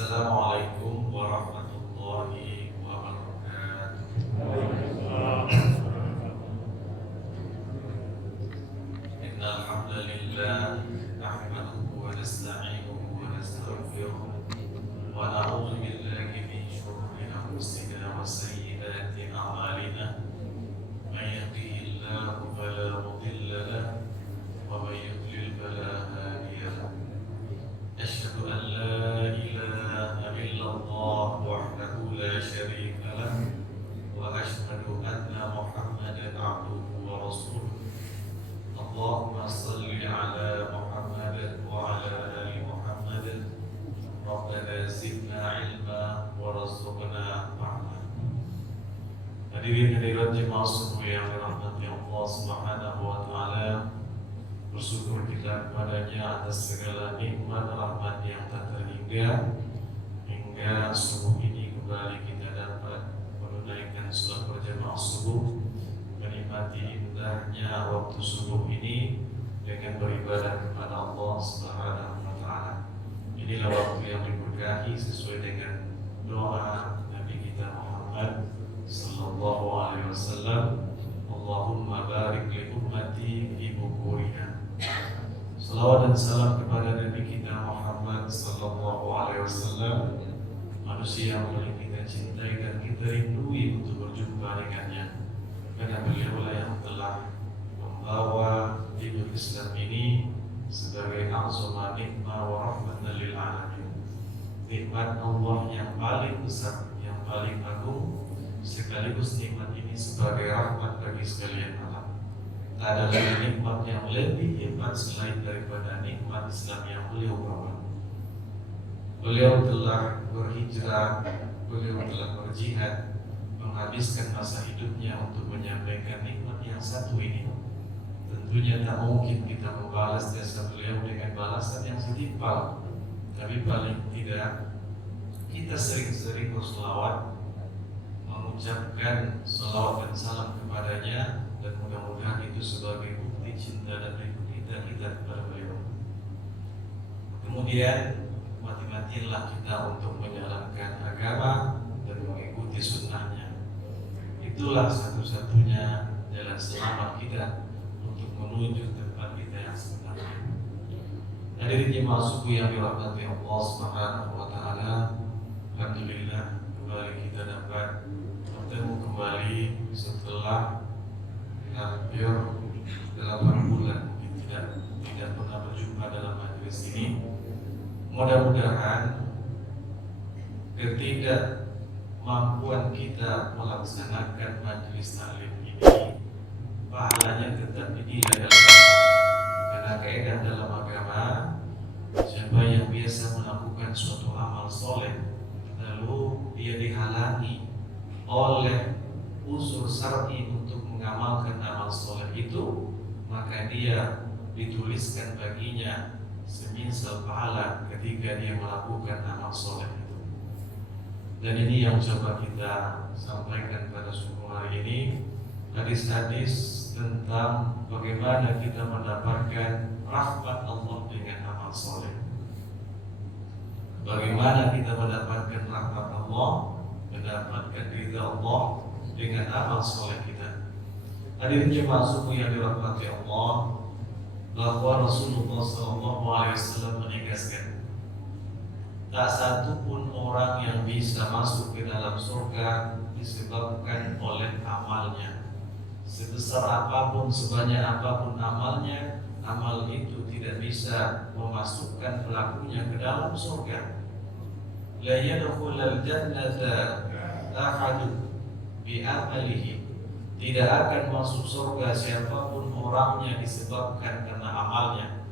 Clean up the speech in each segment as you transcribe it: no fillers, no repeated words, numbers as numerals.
Assalamualaikum warahmatullahi wabarakatuh. Innal hamdalillah nahmaduhu wa nasta'inuhu wa nastaghfiruh wa na'udzu billahi min shururi anfusina wa sayyiati a'malina. May yahdihillahu fala mudilla lahu wa may yudlil fala hadiya lahu. Asyhadu an la ilaha illallah wahdahu la syarika lahu wa asyhadu anna Muhammadan abduhu wa rasuluh. Allahumma salli ala Muhammad wa ala ali Muhammad. Rabbana zidna ilma wa warzuqna fahma. Hadirin hadirat jemaah subuh yang dirahmati Allah Subhanahu wa taala, bersyukur kita kepadanya atas segala nikmat rahmat yang tak terhingga, hingga subuh ini kembali kita dapat menunaikan salat berjamaah subuh, menikmati indahnya waktu subuh ini dengan beribadah kepada Allah Subhanahu wa taala. Inilah waktu yang diberkahi sesuai dengan doa Nabi kita Muhammad sallallahu alaihi wasallam, Allahumma barik li ummati fi bukuriha. Salawat dan salam kepada Nabi kita Muhammad sallallahu alaihi wasallam, manusia yang paling kita cintai dan kita rindui untuk berjumpa dengannya, karena beliaulah yang telah membawa dinul Islam ini sebagai azama nikmah wa rahmatan lil alamin. Nikmat Allah yang paling besar, yang paling agung, sekaligus nikmat ini sebagai rahmat bagi sekalian alam. Tak ada lagi nikmat yang lebih hebat selain daripada nikmat Islam yang beliau bawa. Beliau telah berhijrah, beliau telah berjihad, menghabiskan masa hidupnya untuk menyampaikan nikmat yang satu ini. Tentunya tak mungkin kita membalas jasa beliau dengan balasan yang setimpal, tapi paling tidak kita sering-sering berselawat, mengucapkan salawat dan salam kepadanya, dan mudah-mudahan itu sebagai bukti cinta dan rindu kita kepada beliau. Kemudian mati-matianlah kita untuk menjalankan agama dan mengikuti sunnahnya. Itulah satu-satunya jalan selamat kita untuk menuju tempat kita yang sebenarnya. Hadirin jemaah subuh yang dirahmati Allah Subhanahu wa taala, alhamdulillah kembali kita dapat bertemu kembali setelah hampir 8 bulan tidak pernah berjumpa dalam majelis ini. Mudah-mudahan ketidakmampuan kita melaksanakan majelis taklim ini pahalanya tetap dinilai dalam agama. Karena kaidah dalam agama, siapa yang biasa melakukan suatu amal soleh lalu dia dihalangi oleh unsur syar'i untuk mengamalkan amal soleh itu, maka dia dituliskan baginya semisal pahala ketika dia melakukan amal soleh itu. Dan ini yang coba kita sampaikan pada subuh hari ini, hadis-hadis tentang bagaimana kita mendapatkan rahmat Allah dengan amal soleh. Bagaimana kita mendapatkan rahmat Allah, mendapatkan ridha Allah dengan amal soleh kita. Hadirin jemaah subuh yang dirahmati Allah, bahwa Rasulullah SAW menegaskan, tak satu pun orang yang bisa masuk ke dalam surga disebabkan oleh amalnya. Sebesar apapun, sebanyak apapun amalnya, amal itu tidak bisa memasukkan pelakunya ke dalam surga. La yadkhulul jannata ahadun bi amalihi. Tidak akan masuk surga siapapun orangnya disebabkan karena amalnya.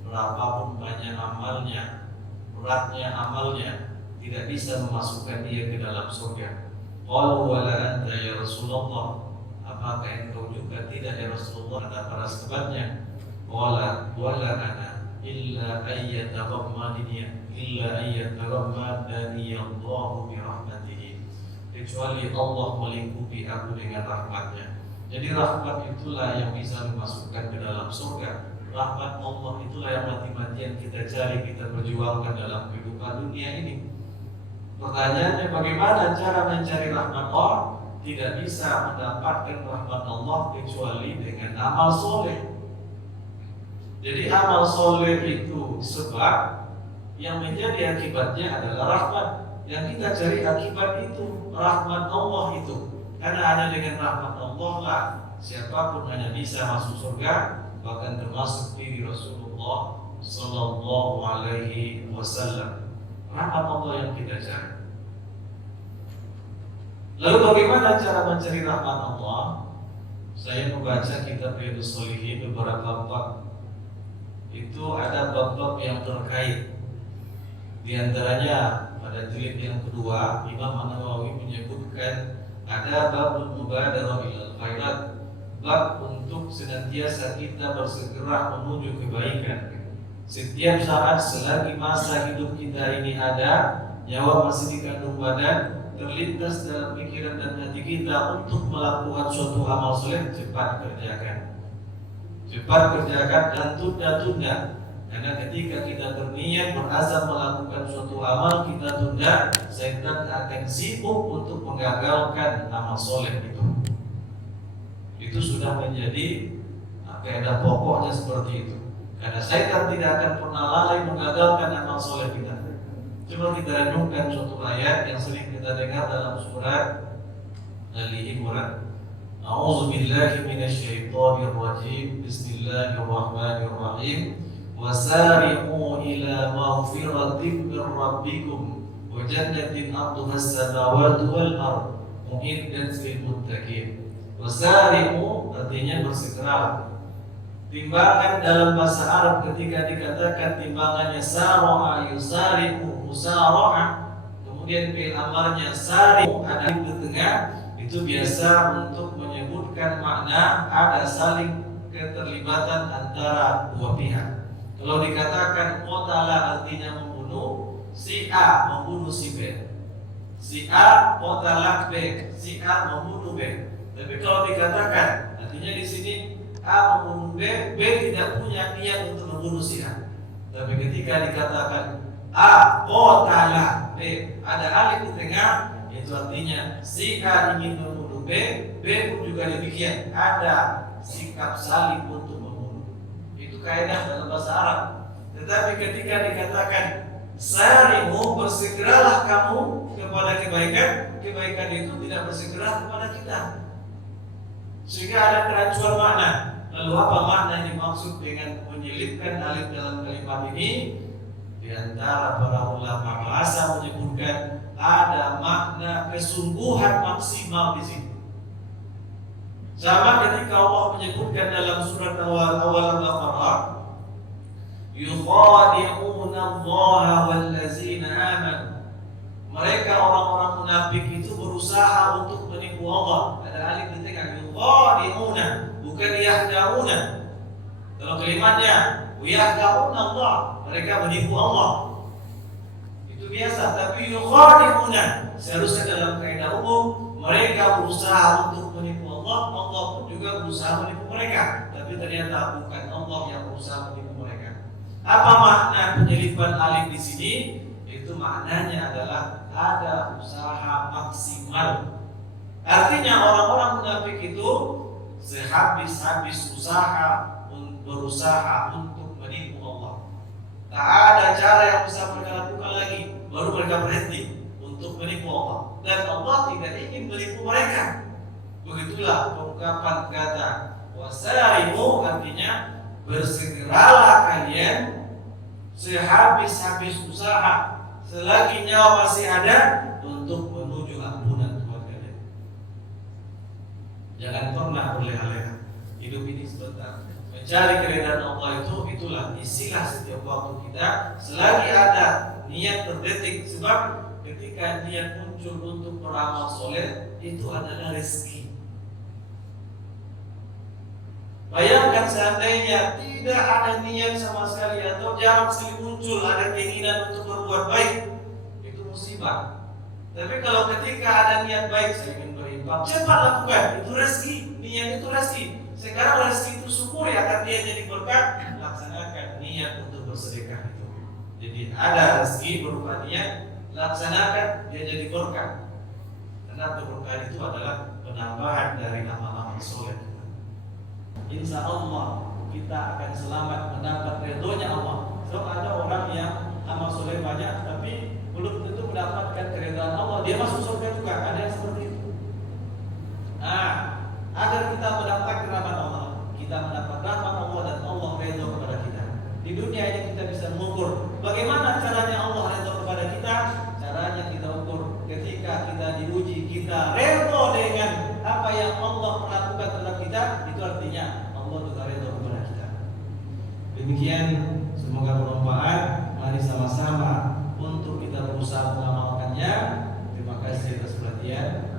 Berapapun banyak amalnya, beratnya amalnya, tidak bisa memasukkan dia ke dalam surga. Qalu wala anta ya Rasulullah, apakah engkau juga tidak ya Rasulullah? Kata para sahabatnya, wala ana illa ayyatagammadani Allahu bi rahmatihi, kecuali Allah melingkupi aku dengan rahmatnya. Jadi rahmat itulah yang bisa memasukkan ke dalam surga. Rahmat Allah itulah yang mati-matian kita cari, kita perjuangkan dalam kehidupan dunia ini. Pertanyaannya, bagaimana cara mencari rahmat Allah? Tidak bisa mendapatkan rahmat Allah kecuali dengan amal soleh. Jadi amal soleh itu sebab, yang menjadi akibatnya adalah rahmat. Yang kita cari akibat itu rahmat Allah itu. Karena hanya dengan rahmat Allah lah siapapun hanya bisa masuk surga, bahkan termasuk diri Rasulullah Sallallahu Alaihi Wasallam. Rahmat Allah yang kita cari. Lalu bagaimana cara mencari rahmat Allah? Saya membaca kitab Riyadhus Shalihin beberapa bab. Itu ada bab-bab yang terkait. Di antaranya pada jilid yang kedua, Imam An-Nawawi menyebutkan ada bab mubadarah ilal khairat, bab untuk senantiasa kita bersegera menuju kebaikan. Setiap saat selagi masa hidup kita ini ada, nyawa masih di kandung badan, terlintas dalam pikiran dan hati kita untuk melakukan suatu amal soleh, cepat kerjakan. Cepat kerjakan dan tunda-tunda. Karena ketika kita berniat berazam melakukan suatu amal, kita tunda, setan akan sibuk untuk menggagalkan amal soleh itu. Itu sudah menjadi kaidah pokoknya seperti itu. Karena setan tidak akan pernah lalai menggagalkan amal soleh kita. Coba kita renungkan suatu ayat yang sering kita dengar dalam surat Ali Imran. A'udzu billahi minasyaitonir rajim. Bismillahirrahmanirrahim. Wasari'u ila maghfiratin min rabbikum wa jannatin 'arduhas samawati wal ardh mu'iddat lil muttaqin. Wasari'u artinya bersegera. Timbangan dalam bahasa Arab ketika dikatakan timbangannya sara'a yusari'u musara'a, kemudian fi'il amarnya sari'u ada di tengah, itu biasa untuk menyebutkan makna ada saling keterlibatan antara dua pihak. Kalau dikatakan qatala artinya membunuh, si A membunuh si B. Si A qatala B, si A membunuh B. Tapi kalau dikatakan artinya di sini A membunuh B, B tidak punya niat untuk membunuh si A. Tapi ketika dikatakan A qatala B, ada alif di tengah, itu artinya si A ingin membunuh B, B pun juga demikian, ada sikap saling untuk membunuh. Itu kaidah dalam bahasa Arab. Tetapi ketika dikatakan sari'u, bersegeralah kamu kepada kebaikan, kebaikan itu tidak bersegera kepada kita, sehingga ada kerancuan makna. Lalu apa makna yang dimaksud dengan menyelipkan alif dalam kalimat ini? Di antara para ulama bahasa menyebutkan ada makna kesungguhan maksimal di sini. Sama ketika Allah menyebutkan dalam surat awal Al-Baqarah, yukhadi'una Allaha wallazina amanu. Mereka orang-orang munafik itu berusaha untuk menipu Allah. Ada alif di tengah, yukhadi'una, bukan yahda'una. Kalau kalimatnya yahda'una Allah, mereka menipu Allah. Itu biasa, tapi yukhadi'una seharusnya dalam kaidah umum mereka berusaha untuk menipu Allah, Allah pun juga berusaha menipu mereka. Tapi ternyata bukan Allah yang berusaha menipu mereka. Apa makna penyelipan alif di sini? Itu maknanya adalah ada usaha maksimal. Artinya orang-orang munafik itu sehabis-habis usaha berusaha untuk menipu Allah. Tak ada cara yang bisa mereka lakukan lagi, baru mereka berhenti untuk menipu Allah. Dan Allah tidak ingin menipu mereka. Begitulah pengungkapan kata wasari'u, artinya bersegeralah kalian sehabis-habis usaha selagi nyawa masih ada untuk menuju ampunan Tuhan kalian. Jangan pernah berleha-leha. Hidup ini sebentar. Mencari keridhaan Allah itulah isilah setiap waktu kita selagi ada niat berdetik. Sebab ketika niat muncul untuk beramal soleh, itu adalah rezeki. Bayangkan seandainya tidak ada niat sama sekali atau jarang sekali muncul ada keinginan untuk berbuat baik, itu musibah. Tapi kalau ketika ada niat baik, saya ingin berinfak, cepat lakukan, itu rezeki. Niat itu rezeki. Sekarang rezeki itu syukuri akan dia jadi berkah, laksanakan niat untuk bersedekah itu. Jadi ada rezeki berupa niat, laksanakan, dia jadi berkah. Karena berkah itu adalah penambahan dari amal-amal soleh. Insya Allah kita akan selamat mendapat ridhonya Allah. So ada orang yang amal soleh banyak tapi belum tentu mendapatkan keridhaan Allah, dia masuk surga juga, ada yang seperti itu. Nah, agar kita mendapatkan rahmat Allah, kita mendapat rahmat Allah dan Allah ridho kepada kita. Di dunia ini kita bisa mengukur bagaimana caranya Allah ridho kepada kita. Caranya kita ukur ketika kita diuji, kita ridho dengan apa yang Allah lakukan terhadap kita, itu artinya Allah juga ridho kepada kita. Demikian, semoga bermanfaat. Mari sama-sama untuk kita berusaha mengamalkannya. Terima kasih atas perhatian.